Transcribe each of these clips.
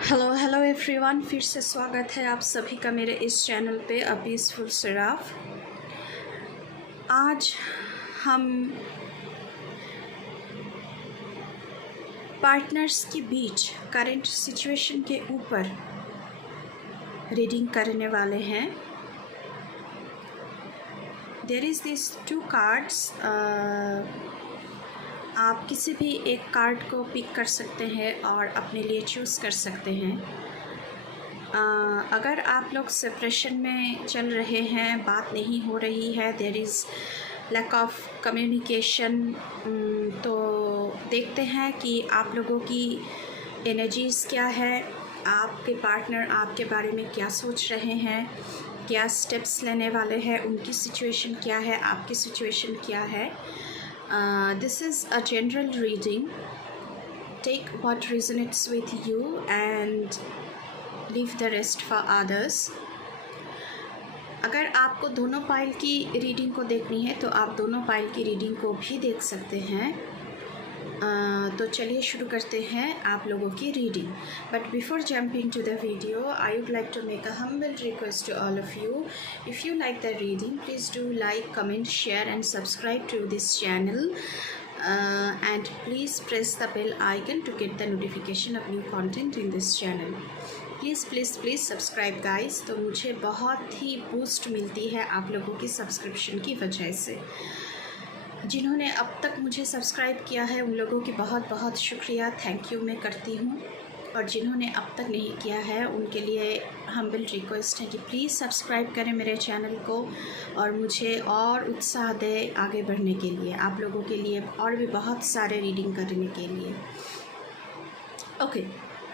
Hello hello everyone, फिर से स्वागत है आप सभी का मेरे इस चैनल पे अ पीसफुल सिराफ। आज हम पार्टनर्स के बीच करंट सिचुएशन के ऊपर रीडिंग करने वाले हैं। There is this two cards. आप किसी भी एक कार्ड को पिक कर सकते हैं और अपने लिए चूज़ कर सकते हैं। अगर आप लोग सेपरेशन में चल रहे हैं, बात नहीं हो रही है, there is lack of communication, तो देखते हैं कि आप लोगों की एनर्जीज़ क्या है, आपके पार्टनर आपके बारे में क्या सोच रहे हैं, क्या स्टेप्स लेने वाले हैं, उनकी सिचुएशन क्या है, आपकी सिचुएशन क्या है। This is a general reading. Take what resonates with you and leave the rest for others. अगर आपको दोनों पाइल की रीडिंग को देखनी है तो आप दोनों पाइल की रीडिंग को भी देख सकते हैं। तो चलिए शुरू करते हैं आप लोगों की reading. But before jumping to the video, I would like to make a humble request to all of you. If you like the reading, please do like, comment, share and subscribe to this channel. And please press the bell icon to get the notification of new content in this channel. Please subscribe guys. तो मुझे बहुत ही boost मिलती है आप लोगों की subscription की वजह से. जिन्होंने अब तक मुझे सब्सक्राइब किया है उन लोगों की बहुत बहुत शुक्रिया, थैंक यू मैं करती हूँ. और जिन्होंने अब तक नहीं किया है उनके लिए हम्बल रिक्वेस्ट है कि प्लीज़ सब्सक्राइब करें मेरे चैनल को और मुझे और उत्साह दें आगे बढ़ने के लिए, आप लोगों के लिए और भी बहुत सारे रीडिंग करने के लिए. ओके,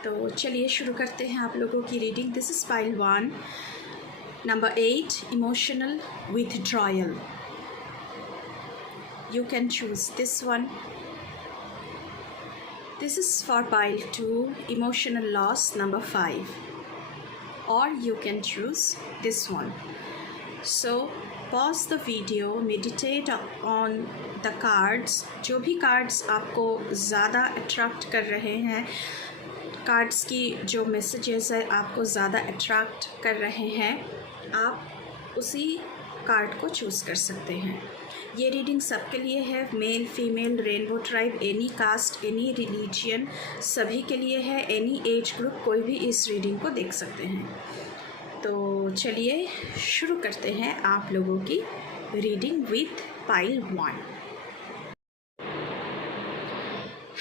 तो चलिए शुरू करते हैं आप लोगों की reading. This is pile 1, number 8, emotional withdrawal. You can choose this one. This is for pile 2, emotional loss, number 5. Or you can choose this one. So pause the video, meditate on the cards. जो भी cards आपको ज़्यादा attract कर रहे हैं, cards की जो messages है आपको ज़्यादा attract कर रहे हैं, आप उसी कार्ड को चूज़ कर सकते हैं. ये रीडिंग सबके लिए है, male female, rainbow tribe, any caste, any religion, सभी के लिए है, एनी एज ग्रुप, कोई भी इस रीडिंग को देख सकते हैं. तो चलिए शुरू करते हैं आप लोगों की reading with pile 1.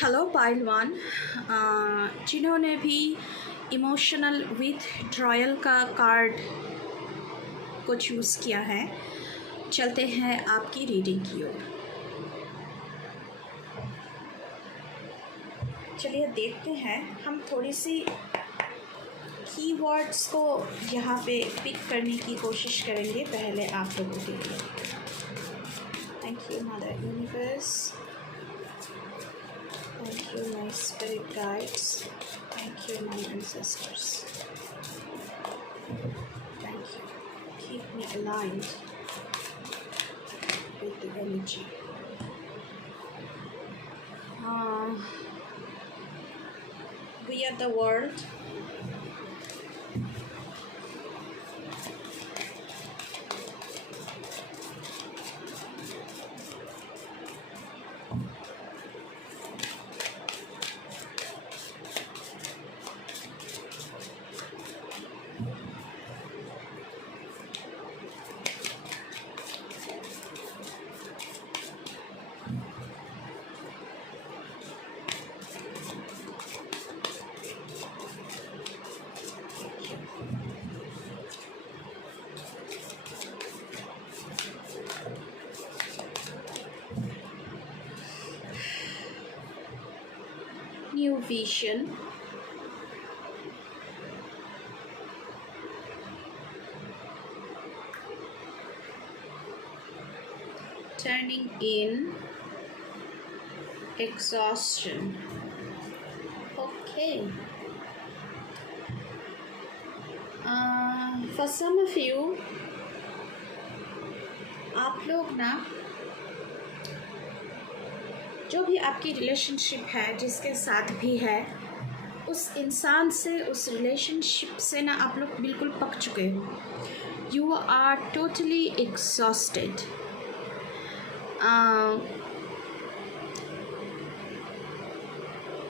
Hello pile 1, जिन्होंने भी इमोशनल विथड्रॉयल का कार्ड को चूज़ किया है, चलते हैं आपकी रीडिंग की ओर. चलिए देखते हैं, हम थोड़ी सी कीवर्ड्स को यहाँ पे पिक करने की कोशिश करेंगे पहले आप लोगों के लिए. Thank you mother universe, thank you my spirit guides, thank you my ancestors, thank you, keep me aligned with the energy. We are the world. New vision, turning in, exhaustion. Okay. For some of you, आप लोग ना जो भी आपकी relationship है, जिसके साथ भी है, उस इंसान से, उस रिलेशनशिप से ना आप लोग बिल्कुल पक चुके हो। You are totally exhausted.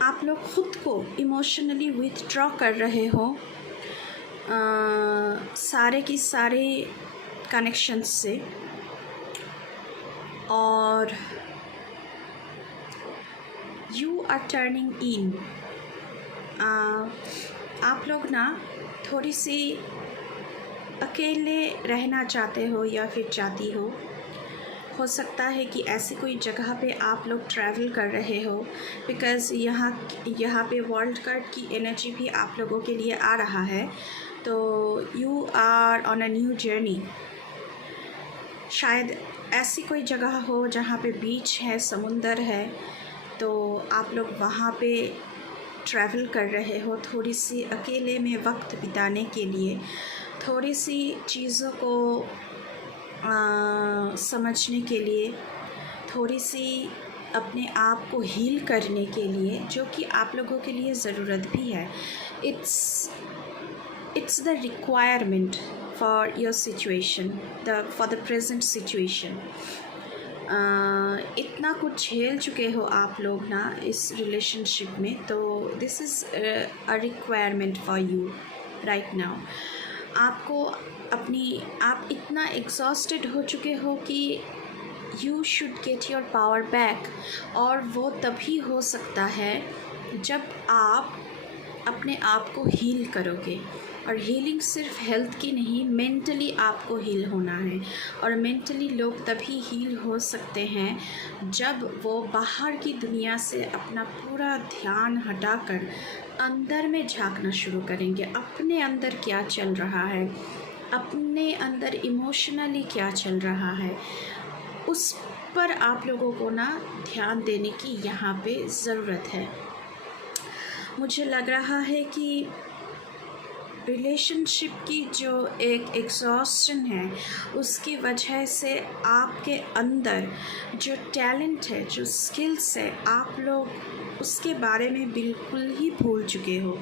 आप लोग खुद को इमोशनली विथड्रॉ कर रहे हो सारे की सारे कनेक्शंस से, और यू आर टर्निंग इन। आप लोग ना थोड़ी सी अकेले रहना चाहते हो या फिर चाहती हो सकता है कि ऐसी कोई जगह पे आप लोग ट्रैवल कर रहे हो, बिकॉज़ यहाँ पे वर्ल्ड कार्ड की एनर्जी भी आप लोगों के लिए आ रहा है। तो you are on a new journey. शायद ऐसी कोई जगह हो जहाँ पे बीच है, समुंदर है, तो आप लोग वहाँ पे ट्रैवल कर रहे हो थोड़ी सी अकेले में वक्त बिताने के लिए, थोड़ी सी चीज़ों को समझने के लिए, थोड़ी सी अपने आप को हील करने के लिए, जो कि आप लोगों के लिए ज़रूरत भी है। It's the requirement for your situation, for the present situation. इतना कुछ झेल चुके हो आप लोग ना इस रिलेशनशिप में, तो this is a requirement for you right now. आप इतना एग्जॉस्टेड हो चुके हो कि you should get your power back, और वो तभी हो सकता है जब आप अपने आप को हील करोगे। और हीलिंग सिर्फ हेल्थ की नहीं, मेंटली आपको हील होना है। और मेंटली लोग तभी हील हो सकते हैं जब वो बाहर की दुनिया से अपना पूरा ध्यान हटाकर अंदर में झांकना शुरू करेंगे। अपने अंदर क्या चल रहा है, अपने अंदर इमोशनली क्या चल रहा है, उस पर आप लोगों को ना ध्यान देने की यहाँ पे ज़रूरत है। मुझे लग रहा है कि रिलेशनशिप की जो एक एग्जॉस्शन है, उसकी वजह से आपके अंदर जो टैलेंट है, जो स्किल्स है, आप लोग उसके बारे में बिल्कुल ही भूल चुके हो।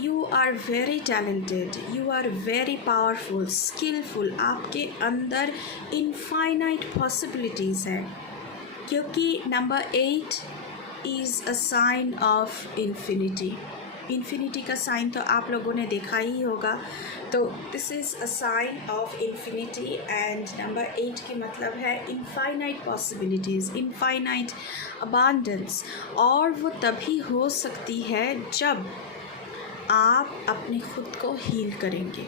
You are very talented, you are very powerful, skilful. आपके अंदर इनफाइनाइट पॉसिबिलिटीज़ है, क्योंकि number 8 is a sign of infinity. Infinity का साइन तो आप लोगों ने देखा ही होगा। तो this is a sign of infinity, and number 8 की मतलब है इनफाइनाइट पॉसिबिलिटीज़, इनफाइनाइट अबांडेंस। और वो तभी हो सकती है जब आप अपने खुद को हील करेंगे।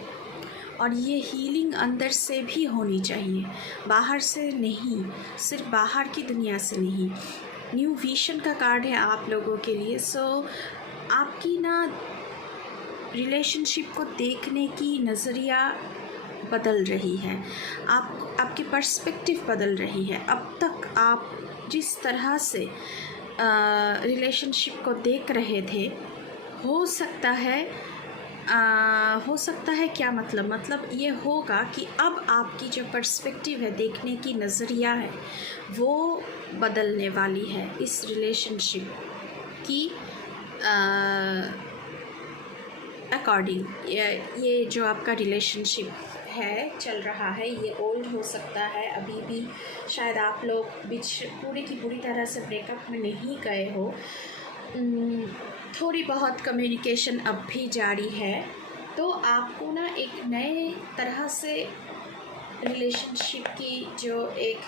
और ये हीलिंग अंदर से भी होनी चाहिए, बाहर से नहीं, सिर्फ बाहर की दुनिया से नहीं। न्यू विजन का कार्ड है आप लोगों के लिए। सो आपकी ना रिलेशनशिप को देखने की नज़रिया बदल रही है, आपकी पर्सपेक्टिव बदल रही है। अब तक आप जिस तरह से रिलेशनशिप को देख रहे थे, हो सकता है क्या मतलब ये होगा कि अब आपकी जो पर्सपेक्टिव है, देखने की नज़रिया है, वो बदलने वाली है इस रिलेशनशिप की अकॉर्डिंग। ये जो आपका रिलेशनशिप है, चल रहा है, ये ओल्ड हो सकता है। अभी भी शायद आप लोग पूरी की पूरी तरह से ब्रेकअप में नहीं गए हो, थोड़ी बहुत कम्युनिकेशन अब भी जारी है। तो आपको ना एक नए तरह से रिलेशनशिप की जो एक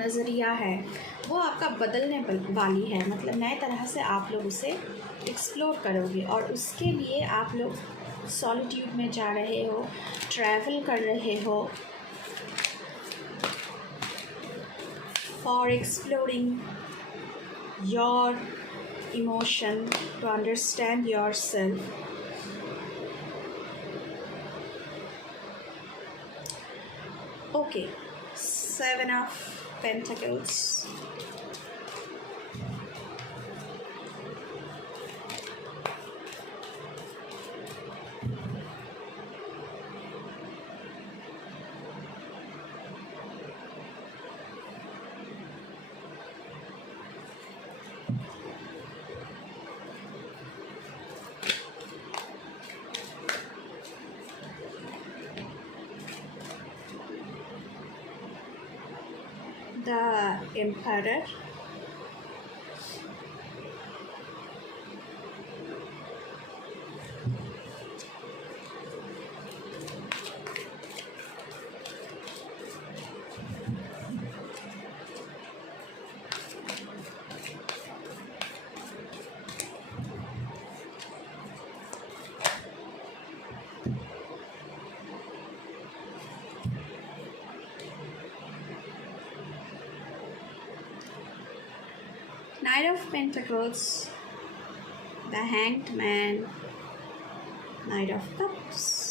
नज़रिया है, वो आपका बदलने वाली है। मतलब नए तरह से आप लोग उसे एक्सप्लोर करोगे, और उसके लिए आप लोग सॉलिट्यूड में जा रहे हो, ट्रैवल कर रहे हो for exploring your emotion, to understand yourself. Okay, 7 of Pentacles. the Emperor, Knight of Pentacles, the Hanged Man, Knight of Cups,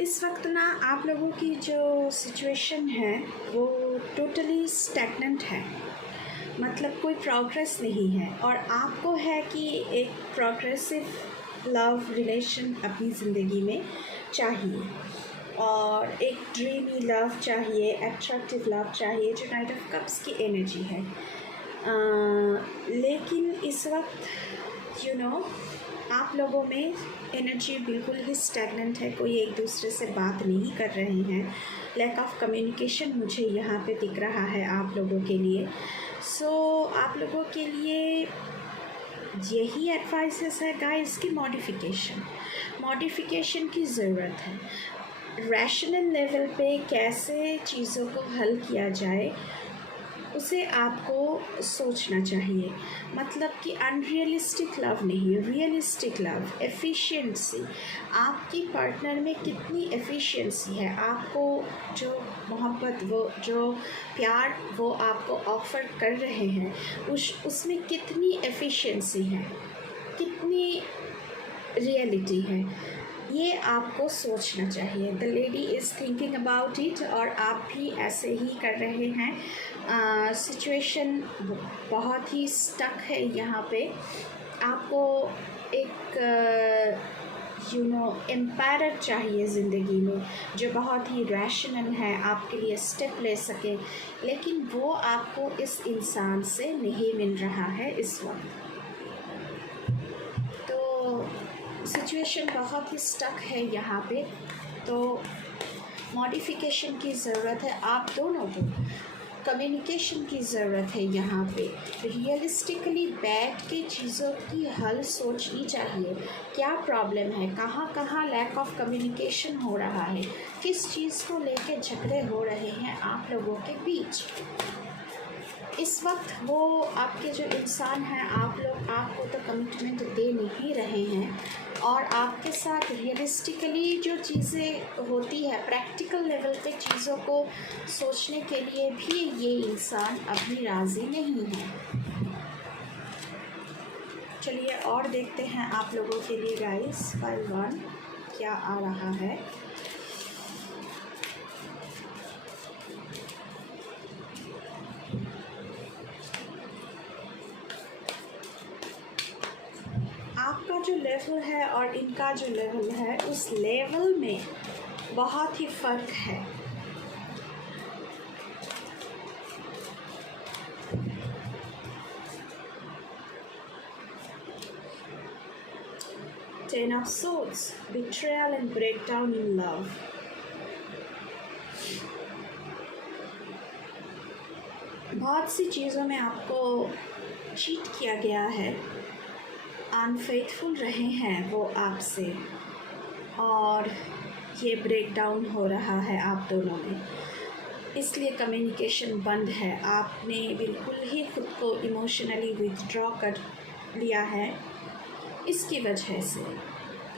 इस वक्त ना आप लोगों की जो सिचुएशन है वो टोटली स्टैग्नेंट है, मतलब कोई प्रोग्रेस नहीं है। और आपको है कि एक प्रोग्रेसिव लव रिलेशन अपनी ज़िंदगी में चाहिए और एक ड्रीमी लव चाहिए, एट्रैक्टिव लव चाहिए, जो नाइट ऑफ कप्स की एनर्जी है। लेकिन इस वक्त आप लोगों में एनर्जी बिल्कुल ही स्टैग्नेंट है, कोई एक दूसरे से बात नहीं कर रहे हैं, लैक ऑफ कम्युनिकेशन मुझे यहाँ पे दिख रहा है आप लोगों के लिए। सो आप लोगों के लिए यही एडवाइसेस है गाइस की मॉडिफिकेशन की ज़रूरत है। रैशनल लेवल पे कैसे चीज़ों को हल किया जाए उसे आपको सोचना चाहिए, मतलब कि अनरियलिस्टिक लव नहीं, रियलिस्टिक लव, एफिशिएंसी। आपकी पार्टनर में कितनी एफिशिएंसी है, आपको जो मोहब्बत, वो जो प्यार वो आपको ऑफ़र कर रहे हैं उसमें कितनी एफिशिएंसी है, कितनी रियलिटी है, ये आपको सोचना चाहिए। The lady is thinking about it और आप भी ऐसे ही कर रहे हैं। सिचुएशन बहुत ही स्टक है यहाँ पे। आपको एक एम्पायर चाहिए ज़िंदगी में, जो बहुत ही रैशनल है, आपके लिए स्टेप ले सके, लेकिन वो आपको इस इंसान से नहीं मिल रहा है इस वक्त। सिचुएशन बहुत ही स्टक है यहाँ पे, तो मॉडिफिकेशन की ज़रूरत है। आप दोनों को कम्युनिकेशन की ज़रूरत है यहाँ पे। रियलिस्टिकली बैठ के चीज़ों की हल सोचनी चाहिए, क्या प्रॉब्लम है, कहाँ कहाँ लैक ऑफ कम्युनिकेशन हो रहा है, किस चीज़ को लेके झगड़े हो रहे हैं आप लोगों के बीच। इस वक्त वो आपके जो इंसान हैं, आपको तो कमिटमेंट दे नहीं रहे हैं और आपके साथ रियलिस्टिकली जो चीज़ें होती है, प्रैक्टिकल लेवल पे चीज़ों को सोचने के लिए भी ये इंसान अभी राज़ी नहीं है। चलिए और देखते हैं आप लोगों के लिए गाइस, फाइल 1 क्या आ रहा है। आपका जो लेवल है और इनका जो लेवल है, उस लेवल में बहुत ही फ़र्क है। Ten of Swords, betrayal and breakdown in love. बहुत सी चीज़ों में आपको चीट किया गया है, अनफेथफुल रहे हैं वो आपसे, और ये ब्रेक डाउन हो रहा है आप दोनों में, इसलिए कम्युनिकेशन बंद है। आपने बिल्कुल ही खुद को इमोशनली विथड्रॉ कर लिया है। इसकी वजह से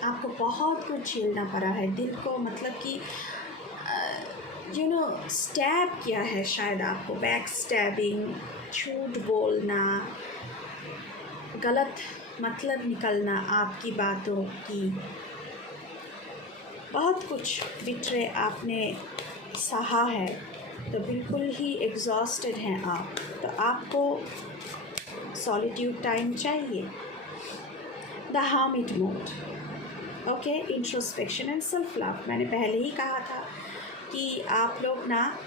आपको बहुत कुछ झेलना पड़ा है, दिल को मतलब कि स्टैब किया है शायद आपको, बैक स्टैबिंग, झूठ बोलना, गलत मतलब निकलना आपकी बातों की, बहुत कुछ बिट्रे आपने सहा है, तो बिल्कुल ही एग्जॉस्टेड हैं आप। तो आपको सॉलिट्यूड टाइम चाहिए। The hermit mode, okay, introspection and self love. मैंने पहले ही कहा था कि आप लोग ना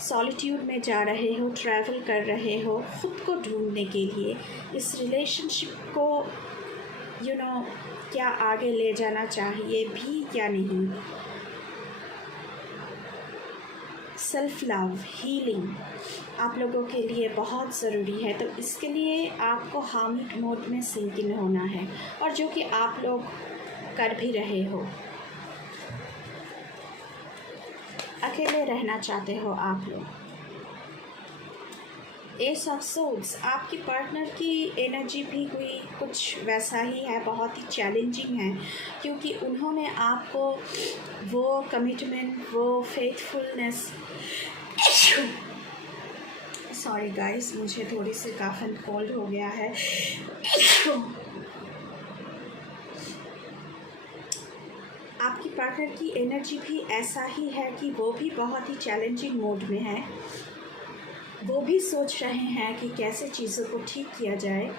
सॉलिट्यूड में जा रहे हो, ट्रैवल कर रहे हो ख़ुद को ढूंढने के लिए, इस रिलेशनशिप को क्या आगे ले जाना चाहिए भी या नहीं। सेल्फ लव, हीलिंग आप लोगों के लिए बहुत ज़रूरी है। तो इसके लिए आपको हार्मिक मोड में सिंक इन होना है, और जो कि आप लोग कर भी रहे हो। अकेले रहना चाहते हो आप लोग। एस ऑफ सोल्स, आपकी पार्टनर की एनर्जी भी कोई कुछ वैसा ही है, बहुत ही चैलेंजिंग है, क्योंकि उन्होंने आपको वो कमिटमेंट, वो फेथफुलनेस सॉरी गाइस, मुझे थोड़ी सी काफ़ एंड कोल्ड हो गया है। आपकी पार्टनर की एनर्जी भी ऐसा ही है कि वो भी बहुत ही चैलेंजिंग मोड में है। वो भी सोच रहे हैं कि कैसे चीज़ों को ठीक किया जाए।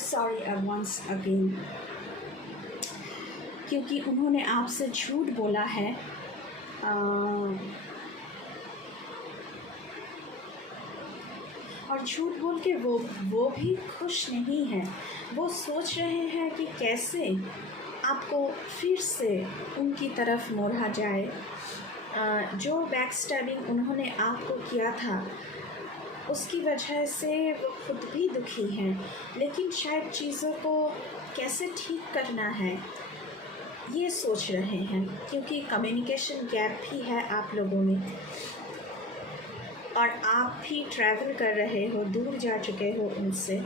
सॉरी वंस अगेन, क्योंकि उन्होंने आपसे झूठ बोला है। और झूठ बोल के वो भी खुश नहीं है। वो सोच रहे हैं कि कैसे आपको फिर से उनकी तरफ मोड़ा जाए। जो बैक स्टैबिंग उन्होंने आपको किया था, उसकी वजह से वो खुद भी दुखी हैं, लेकिन शायद चीज़ों को कैसे ठीक करना है ये सोच रहे हैं, क्योंकि कम्युनिकेशन गैप भी है आप लोगों में, और आप भी ट्रैवल कर रहे हो, दूर जा चुके हो उनसे।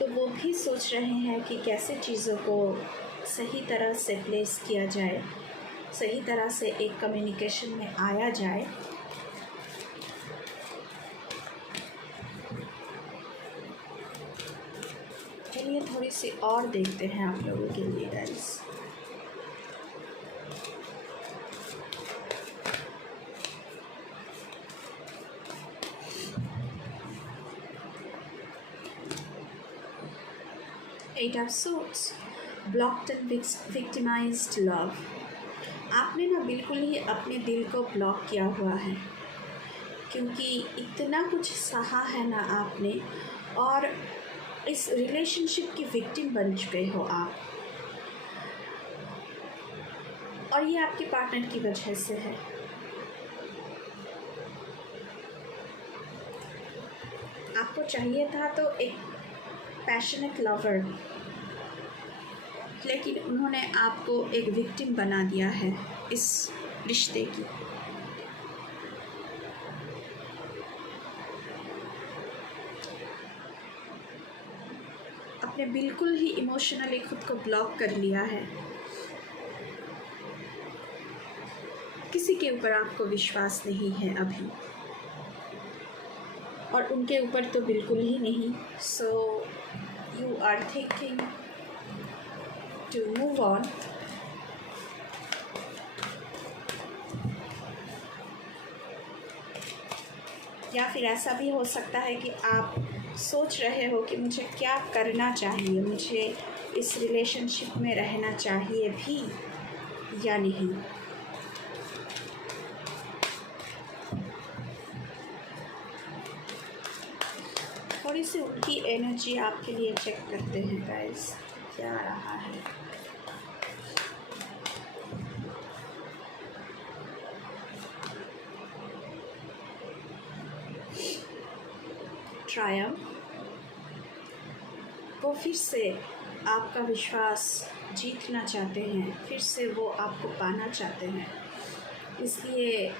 तो वो भी सोच रहे हैं कि कैसे चीज़ों को सही तरह से प्लेस किया जाए, सही तरह से एक कम्युनिकेशन में आया जाए। चलिए थोड़ी सी और देखते हैं आप लोगों के लिए guys. Eight of swords, blocked and victimised love. आपने ना बिल्कुल ही अपने दिल को ब्लॉक किया हुआ है, क्योंकि इतना कुछ सहा है ना आपने, और इस रिलेशनशिप की विक्टिम बन चुके हो आप, और ये आपके पार्टनर की वजह से है। आपको चाहिए था तो एक पैशनेट लवर, लेकिन उन्होंने आपको एक विक्टिम बना दिया है इस रिश्ते की। आपने बिल्कुल ही इमोशनली खुद को ब्लॉक कर लिया है। किसी के ऊपर आपको विश्वास नहीं है अभी, और उनके ऊपर तो बिल्कुल ही नहीं। So you are thinking to move on. या फिर ऐसा भी हो सकता है कि आप सोच रहे हो कि मुझे क्या करना चाहिए, मुझे इस रिलेशनशिप में रहना चाहिए भी या नहीं। थोड़ी सी उनकी एनर्जी आपके लिए चेक करते हैं गाइस, क्या रहा है। ट्रायम्फ, वो फिर से आपका विश्वास जीतना चाहते हैं, फिर से वो आपको पाना चाहते हैं, इसलिए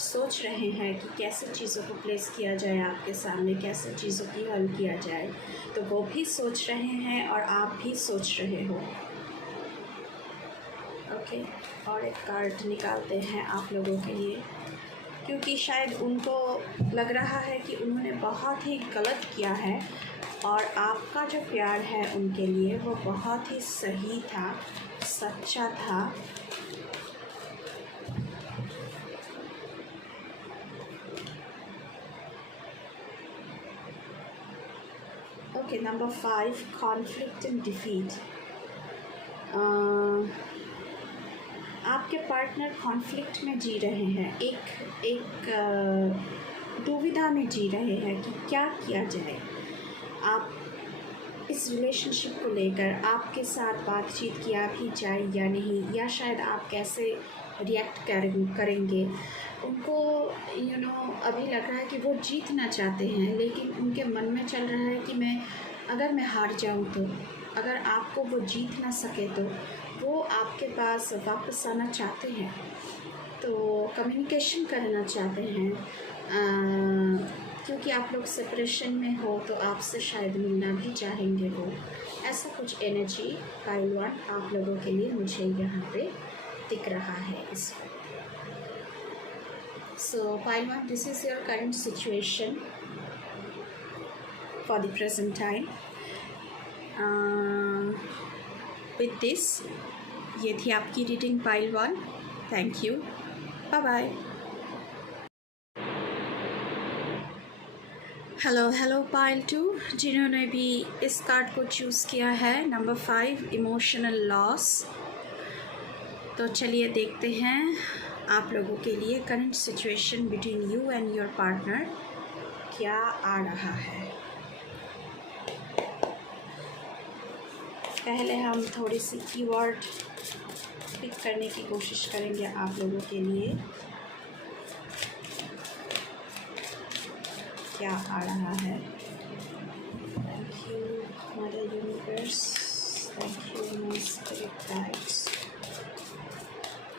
सोच रहे हैं कि कैसे चीज़ों को प्लेस किया जाए आपके सामने, कैसे चीज़ों की हल किया जाए। तो वो भी सोच रहे हैं और आप भी सोच रहे हो। ओके, और एक कार्ड निकालते हैं आप लोगों के लिए, क्योंकि शायद उनको लग रहा है कि उन्होंने बहुत ही गलत किया है, और आपका जो प्यार है उनके लिए वो बहुत ही सही था, सच्चा था। Okay, number 5, conflict and defeat. आपके पार्टनर कॉन्फ्लिक्ट में जी रहे हैं, एक दुविधा में जी रहे हैं कि क्या किया जाए। आप इस रिलेशनशिप को लेकर आपके साथ बातचीत किया भी जाए या नहीं, या शायद आप कैसे रिएक्ट करेंगे। उनको अभी लग रहा है कि वो जीतना चाहते हैं, लेकिन उनके मन में चल रहा है कि अगर मैं हार जाऊं तो, अगर आपको वो जीत ना सके तो वो आपके पास वापस आना चाहते हैं, तो कम्युनिकेशन करना चाहते हैं। क्योंकि आप लोग सेपरेशन में हो तो आपसे शायद मिलना भी चाहेंगे वो। ऐसा कुछ एनर्जी पाइल 1 आप लोगों के लिए मुझे यहाँ पे दिख रहा है इस वक्त। So pile 1, this is your current situation for the present time. With this, ये थी आपकी reading pile 1। Thank you, bye bye. Hello pile 2, जिन्होंने भी इस कार्ड को चूज़ किया है, नंबर 5, इमोशनल लॉस। तो चलिए देखते हैं आप लोगों के लिए current situation between you and your partner क्या आ रहा है। पहले हम थोड़ी सी कीवर्ड पिक करने की कोशिश करेंगे आप लोगों के लिए, क्या आ रहा है। Thank you mother universe, thank you my spirit guides,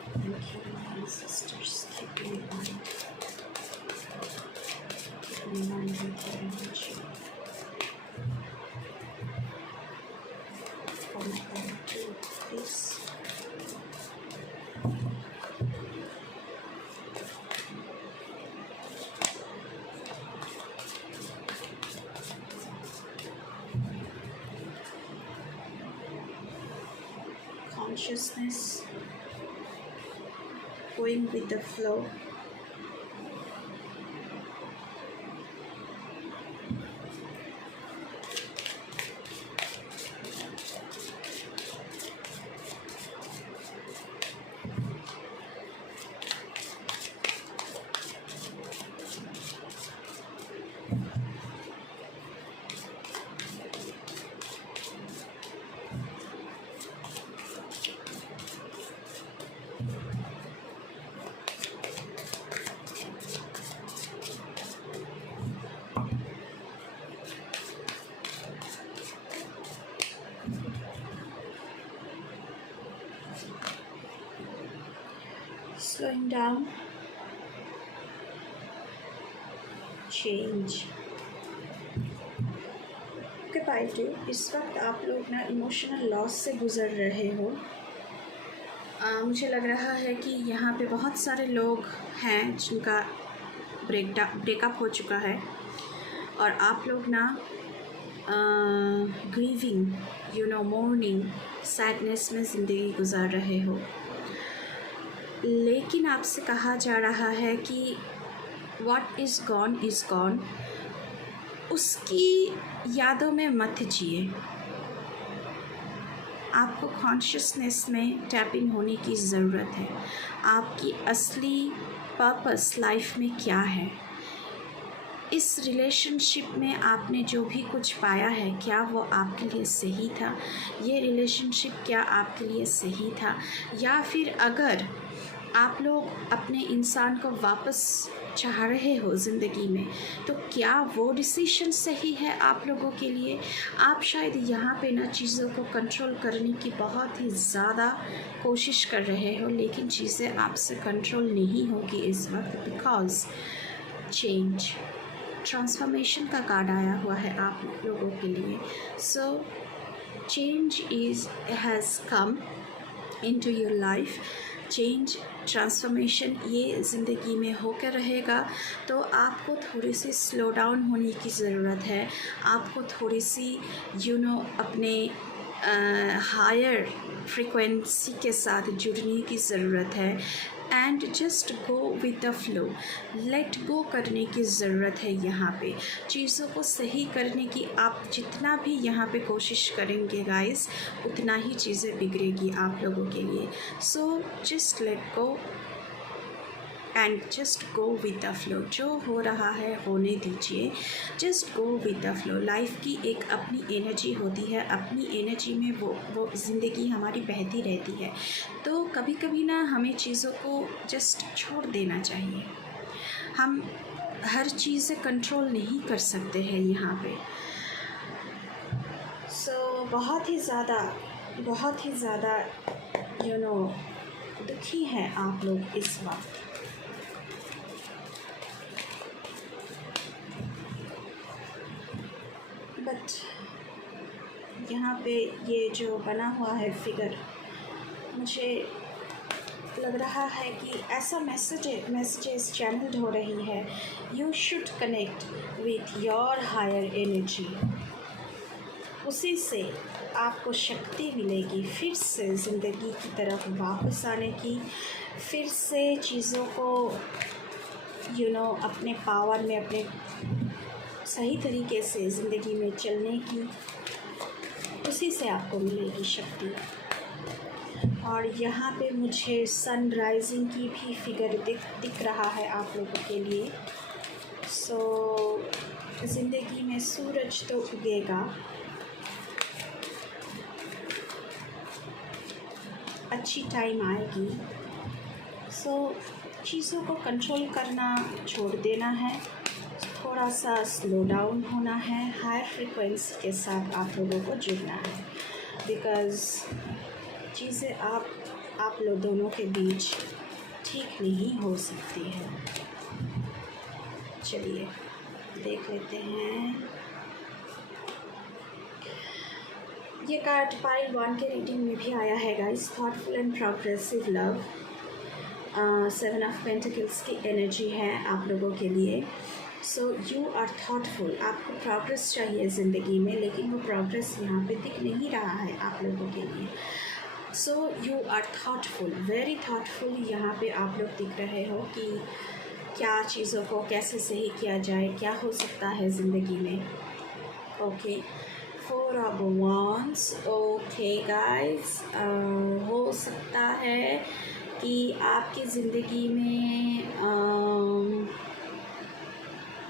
thank you my sister's, keep me one with your energy. Consciousness, going with the flow. Slowing down, change. Okay pile 2, इस वक्त आप लोग ना इमोशनल लॉस से गुज़र रहे हो। मुझे लग रहा है कि यहाँ पे बहुत सारे लोग हैं जिनका ब्रेकअप हो चुका है, और आप लोग ना ग्रीविंग, मोर्निंग, सैडनेस में ज़िंदगी गुजार रहे हो। लेकिन आपसे कहा जा रहा है कि what is gone is gone, उसकी यादों में मत जिए। आपको कॉन्शियसनेस में टैप इन होने की ज़रूरत है। आपकी असली पर्पस लाइफ में क्या है, इस रिलेशनशिप में आपने जो भी कुछ पाया है, क्या वो आपके लिए सही था? ये रिलेशनशिप क्या आपके लिए सही था? या फिर अगर आप लोग अपने इंसान को वापस चाह रहे हो ज़िंदगी में, तो क्या वो डिसीजन सही है आप लोगों के लिए? आप शायद यहाँ पे ना चीज़ों को कंट्रोल करने की बहुत ही ज़्यादा कोशिश कर रहे हो, लेकिन चीज़ें आपसे कंट्रोल नहीं होगी इस वक्त, बिकॉज चेंज, ट्रांसफॉर्मेशन का कार्ड आया हुआ है आप लोगों के लिए। So change has come into your life. Change, transformation ये ज़िंदगी में होकर रहेगा। तो आपको थोड़ी सी स्लो डाउन होने की ज़रूरत है। आपको थोड़ी सी अपने हायर फ्रीक्वेंसी के साथ जुड़ने की ज़रूरत है। And just go with the flow. Let go करने की ज़रूरत है यहाँ पे। चीज़ों को सही करने की आप जितना भी यहाँ पे कोशिश करेंगे गाइस, उतना ही चीज़ें बिगड़ेगी आप लोगों के लिए। So just let go and just go with the flow. जो हो रहा है होने दीजिए, just go with the flow. Life की एक अपनी एनर्जी होती है, अपनी एनर्जी में वो ज़िंदगी हमारी बहती रहती है। तो कभी कभी ना हमें चीज़ों को जस्ट छोड़ देना चाहिए। हम हर चीज़ से कंट्रोल नहीं कर सकते हैं यहाँ पे। सो बहुत ही ज़्यादा दुखी हैं आप लोग इस वक्त। बट यहाँ पे ये जो बना हुआ है फिगर, मुझे लग रहा है कि ऐसा मैसेजेस चैनल्ड हो रही है। You should connect with your higher energy. उसी से आपको शक्ति मिलेगी फिर से ज़िंदगी की तरफ वापस आने की, फिर से चीज़ों को अपने पावर में, अपने सही तरीके से ज़िंदगी में चलने की, उसी से आपको मिलेगी शक्ति। और यहाँ पे मुझे सन राइजिंग की भी फिगर दिख रहा है आप लोगों के लिए। सो ज़िंदगी में सूरज तो उगेगा, अच्छी टाइम आएगी। सो चीज़ों को कंट्रोल करना छोड़ देना है, थोड़ा सा स्लो डाउन होना है, हायर फ्रीक्वेंसी के साथ आप लोगों को जुड़ना है। बिकॉज़ चीज़ें आप लोग दोनों के बीच ठीक नहीं हो सकती है। चलिए देख लेते हैं। ये कार्ड पाइल 1 के रीडिंग में भी आया है guys. Thoughtful and progressive love. 7 of pentacles की एनर्जी है आप लोगों के लिए। So you are thoughtful. आपको प्रोग्रेस चाहिए ज़िंदगी में, लेकिन वो प्रोग्रेस यहाँ पे दिख नहीं रहा है आप लोगों के लिए। So you are thoughtful, very thoughtful. यहाँ पे आप लोग दिख रहे हो कि क्या चीज़ों को कैसे सही किया जाए, क्या हो सकता है ज़िंदगी में। Okay, 4 of wands. Okay guys, हो सकता है कि आपकी ज़िंदगी में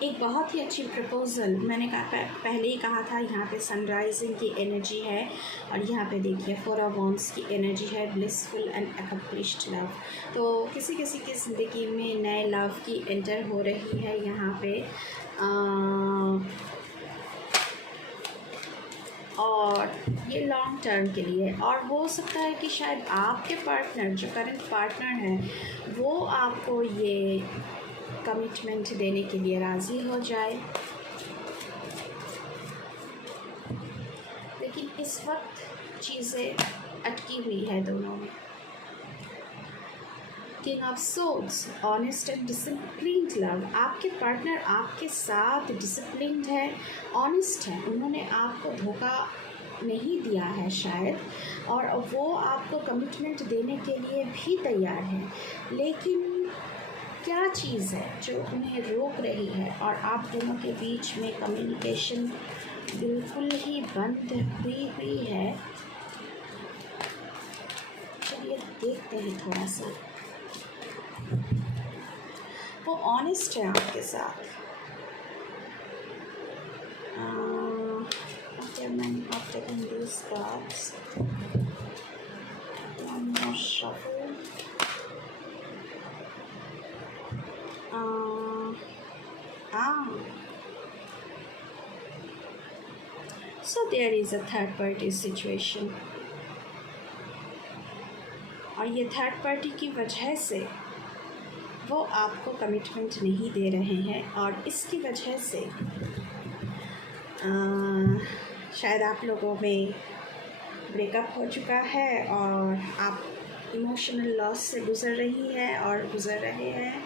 एक बहुत ही अच्छी प्रपोज़ल, मैंने पहले ही कहा था, यहाँ पे सनराइजिंग की एनर्जी है। और यहाँ पे देखिए 4 ऑफ वांड्स की एनर्जी है, ब्लिसफुल एंड अकम्प्लिश्ड लव। तो किसी की ज़िंदगी में नए लव की एंटर हो रही है यहाँ पे। और ये लॉन्ग टर्म के लिए। और हो सकता है कि शायद आपके पार्टनर, जो करंट पार्टनर है, वो आपको ये कमिटमेंट देने के लिए राज़ी हो जाए। लेकिन इस वक्त चीज़ें अटकी हुई है दोनों में। King of swords, honest and disciplined love. आपके पार्टनर आपके साथ डिसिप्लिन्ड है, ऑनेस्ट है, उन्होंने आपको धोखा नहीं दिया है शायद, और वो आपको कमिटमेंट देने के लिए भी तैयार है। लेकिन क्या चीज़ है जो उन्हें रोक रही है, और आप दोनों के बीच में कम्युनिकेशन बिल्कुल ही बंद हुई है। चलिए देखते हैं थोड़ा सा। वो ऑनेस्ट है आपके साथ। after taking these cards, one more shuffle. So there is a third party situation, और ये थर्ड पार्टी की वजह से वो आपको कमिटमेंट नहीं दे रहे हैं, और इसकी वजह से शायद आप लोगों में ब्रेकअप हो चुका है, और आप इमोशनल लॉस से गुज़र रही है और गुज़र रहे हैं।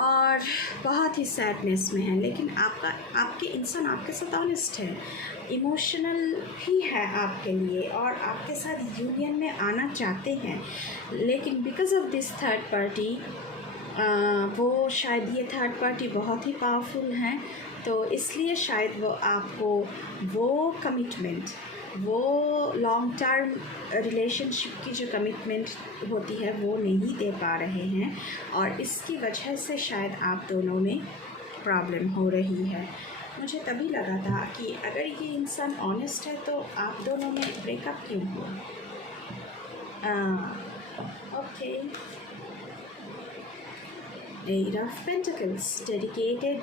और बहुत ही सैडनेस में है, लेकिन आपके इंसान आपके साथ ऑनेस्ट है, इमोशनल भी है आपके लिए और आपके साथ यूनियन में आना चाहते हैं, लेकिन because of this third party वो शायद ये थर्ड पार्टी बहुत ही पावरफुल हैं, तो इसलिए शायद वो आपको वो कमिटमेंट, वो लॉन्ग टर्म रिलेशनशिप की जो कमिटमेंट होती है वो नहीं दे पा रहे हैं, और इसकी वजह से शायद आप दोनों में प्रॉब्लम हो रही है। मुझे तभी लगा था कि अगर ये इंसान ऑनेस्ट है तो आप दोनों में ब्रेकअप क्यों हुआ। Okay, Eight of Pentacles, dedicated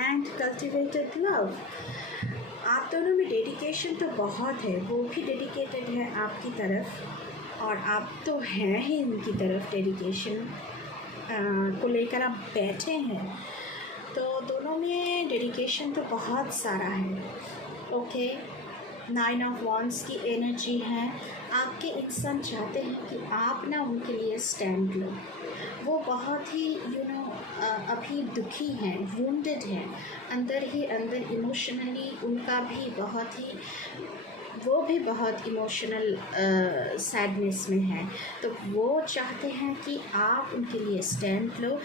and cultivated love. आप दोनों में डेडिकेशन तो बहुत है, वो भी डेडिकेटेड है आपकी तरफ और आप तो हैं ही उनकी तरफ, डेडिकेशन को लेकर आप बैठे हैं, तो दोनों में डेडिकेशन तो बहुत सारा है। ओके, 9 ऑफ वॉन्ड्स की एनर्जी है। आपके इंसान चाहते हैं कि आप ना उनके लिए स्टैंड लो। वो बहुत ही अभी दुखी हैं, वुंडेड हैं, अंदर ही अंदर इमोशनली उनका भी बहुत ही, वो भी बहुत इमोशनल सैडनेस में है, तो वो चाहते हैं कि आप उनके लिए स्टैंड लो।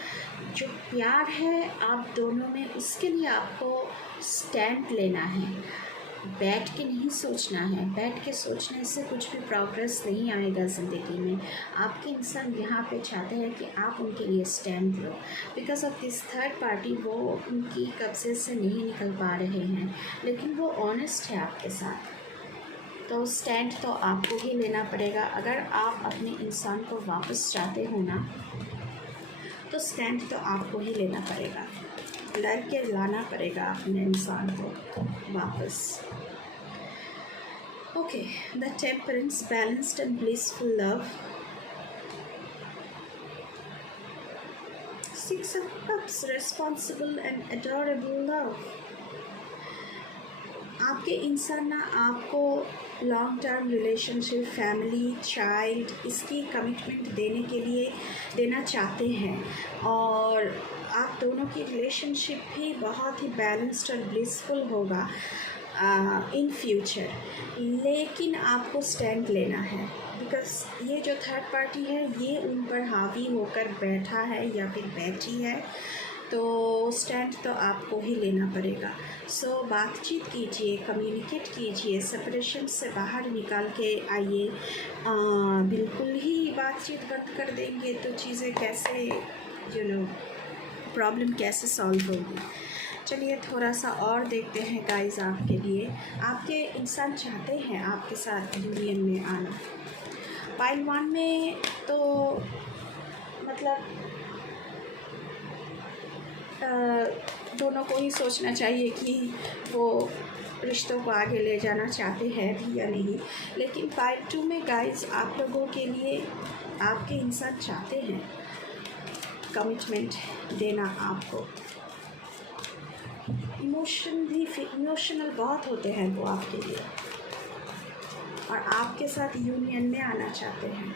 जो प्यार है आप दोनों में, उसके लिए आपको स्टैंड लेना है, बैठ के नहीं सोचना है। बैठ के सोचने से कुछ भी प्रोग्रेस नहीं आएगा ज़िंदगी में। आपके इंसान यहाँ पे चाहते हैं कि आप उनके लिए stand low. Because of this third party वो उनकी कब्जे से नहीं निकल पा रहे हैं, लेकिन वो ऑनेस्ट है आपके साथ, तो स्टैंड तो आपको ही लेना पड़ेगा। अगर आप अपने इंसान को वापस चाहते हो ना, तो स्टैंड तो आपको ही लेना पड़ेगा, लड़ के लाना पड़ेगा अपने इंसान को वापस। Okay, the temperance, balanced and blissful love. 6 of Cups, responsible and adorable love. आपके इंसान ना आपको long term relationship, family, child, इसकी कमिटमेंट देना चाहते हैं, और आप दोनों की रिलेशनशिप भी बहुत ही बैलेंस्ड और ब्लिसफुल होगा इन फ्यूचर, लेकिन आपको स्टैंड लेना है। बिकॉज ये जो थर्ड पार्टी है ये उन पर हावी होकर बैठा है या फिर बैठी है, तो स्टैंड तो आपको ही लेना पड़ेगा। सो बातचीत कीजिए, कम्युनिकेट कीजिए, सेपरेशन से बाहर निकाल के आइए। बिल्कुल ही बातचीत बंद कर देंगे तो चीज़ें कैसे प्रॉब्लम कैसे सॉल्व होगी। चलिए थोड़ा सा और देखते हैं गाइस आपके लिए। आपके इंसान चाहते हैं आपके साथ यूनियन में आना। पाइल 1 में तो मतलब दोनों को ही सोचना चाहिए कि वो रिश्तों को आगे ले जाना चाहते हैं भी या नहीं, लेकिन पाइल 2 में गाइस आप लोगों के लिए आपके इंसान चाहते हैं कमिटमेंट देना आपको। इमोशनल बहुत होते हैं वो आपके लिए, और आपके साथ यूनियन में आना चाहते हैं।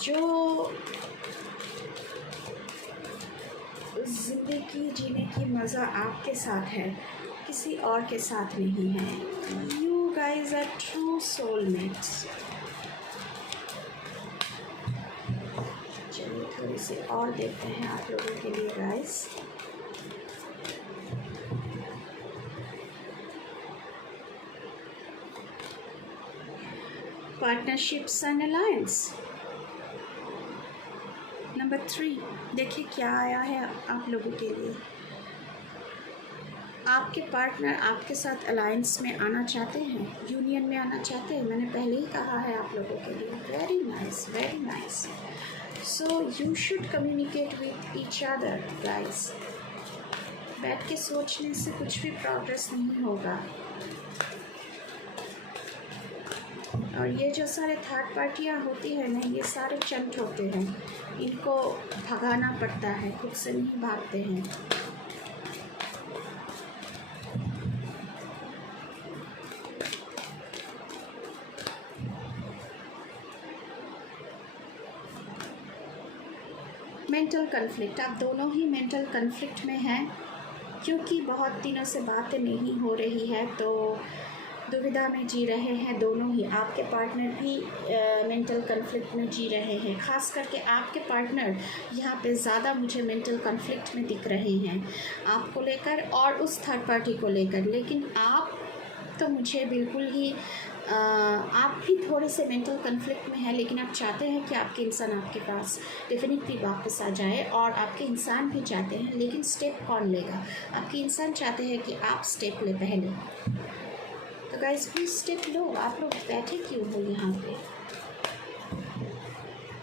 जो ज़िंदगी जीने की मज़ा आपके साथ है, किसी और के साथ नहीं है। You guys are true soulmates. चलिए थोड़ी सी और देखते हैं आप लोगों के लिए guys. Partnerships and alliance number 3, देखिए क्या आया है आप लोगों के लिए। आपके पार्टनर आपके साथ अलायंस में आना चाहते हैं, यूनियन में आना चाहते हैं। मैंने पहले ही कहा है आप लोगों के लिए। Very nice, very nice. So you should communicate with each other guys. बैठ के सोचने से कुछ भी प्रोग्रेस नहीं होगा। और ये जो सारे थर्ड पार्टियाँ होती है ना, ये सारे चंट होते हैं, इनको भगाना पड़ता है, खुद से नहीं भागते हैं। मेंटल कन्फ्लिक्ट, आप दोनों ही मेंटल कन्फ्लिक्ट में हैं क्योंकि बहुत दिनों से बातें नहीं हो रही है, तो दुविधा में जी रहे हैं दोनों ही। आपके पार्टनर भी मेंटल कन्फ्लिक्ट में जी रहे हैं, ख़ास करके आपके पार्टनर यहाँ पे ज़्यादा मुझे मेंटल कन्फ्लिक्ट में दिख रहे हैं आपको लेकर और उस थर्ड पार्टी को लेकर। लेकिन आप तो मुझे बिल्कुल ही आप भी थोड़े से मेंटल कन्फ्लिक्ट में हैं, लेकिन आप चाहते हैं कि आपके इंसान आपके पास डेफिनेटली वापस आ जाए और आपके इंसान भी चाहते हैं, लेकिन स्टेप कौन लेगा? आपके इंसान चाहते हैं कि आप स्टेप ले पहले। तो गाइस प्लीज़ स्टेप लो। आप लोग बैठे क्यों हो यहाँ पे?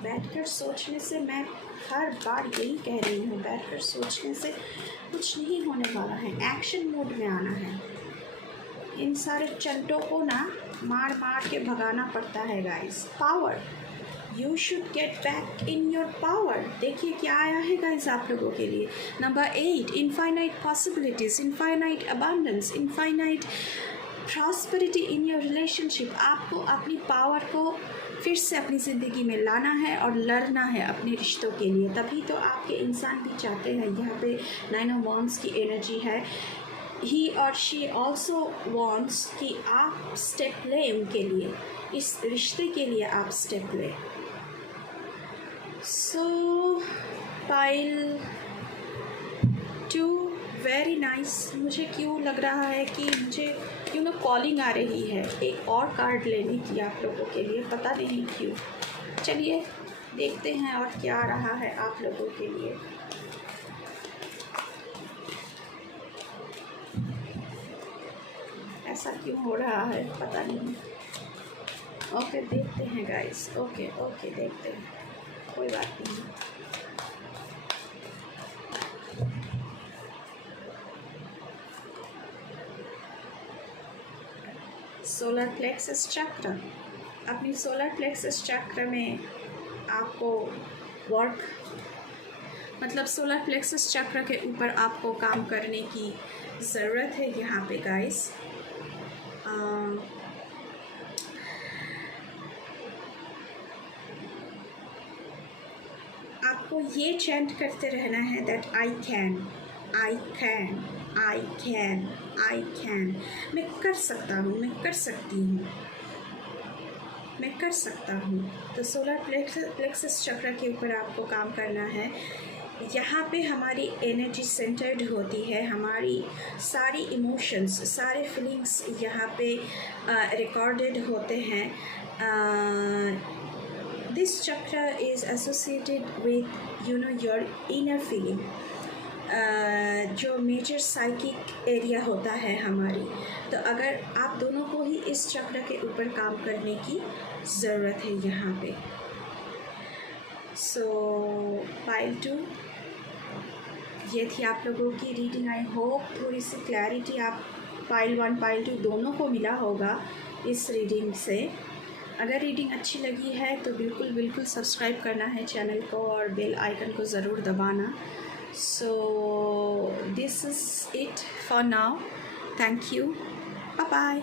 बैठकर सोचने से, मैं हर बार यही कह रही हूँ, बैठकर सोचने से कुछ नहीं होने वाला है, एक्शन मोड में आना है। इन सारे चंटों को ना मार मार के भगाना पड़ता है guys. Power, you should get back in your power. देखिए क्या आया है गाइस आप लोगों के लिए। Number 8, infinite possibilities, infinite abundance, infinite prosperity in your relationship. आपको अपनी पावर को फिर से अपनी ज़िंदगी में लाना है और लड़ना है अपने रिश्तों के लिए, तभी तो आपके इंसान भी चाहते हैं। यहाँ पे 9 ऑफ वांड्स की एनर्जी है। ही और शी ऑल्सो वॉन्ट्स कि आप स्टेप लें उनके लिए, इस रिश्ते के लिए आप स्टेप लें। सो पाइल 2 वेरी नाइस। मुझे क्यों लग रहा है कि मुझे क्यों ना कॉलिंग आ रही है एक और कार्ड लेने की आप लोगों के लिए, पता नहीं क्यों। चलिए देखते हैं और क्या आ रहा है आप लोगों के लिए। ऐसा क्यों हो रहा है पता नहीं। ओके देखते हैं गाइस। ओके देखते हैं, कोई बात नहीं। सोलर प्लेक्सस चक्र, अपनी सोलर प्लेक्सस चक्र में आपको वर्क, मतलब सोलर प्लेक्सस चक्र के ऊपर आपको काम करने की ज़रूरत है यहाँ पे गाइस। आपको ये चैंट करते रहना है that I can, I can, I can, I can. मैं कर सकता हूँ, मैं कर सकती हूँ, मैं कर सकता हूँ। तो सोलर प्लेक्सस चक्र के ऊपर आपको काम करना है। यहाँ पे हमारी एनर्जी सेंटर्ड होती है, हमारी सारी इमोशंस, सारे फीलिंग्स यहाँ पे रिकॉर्डेड होते हैं। दिस चक्र is associated with your inner feeling, जो मेजर साइकिक एरिया होता है हमारी। तो अगर आप दोनों को ही इस चक्र के ऊपर काम करने की ज़रूरत है यहाँ पे। सो पाइल 2, ये थी आप लोगों की रीडिंग। आई होप थोड़ी सी क्लैरिटी आप पाइल 1 पाइल 2 दोनों को मिला होगा इस रीडिंग से। अगर रीडिंग अच्छी लगी है तो बिल्कुल सब्सक्राइब करना है चैनल को और बेल आइकन को ज़रूर दबाना। So this is it for now. Thank you, bye bye.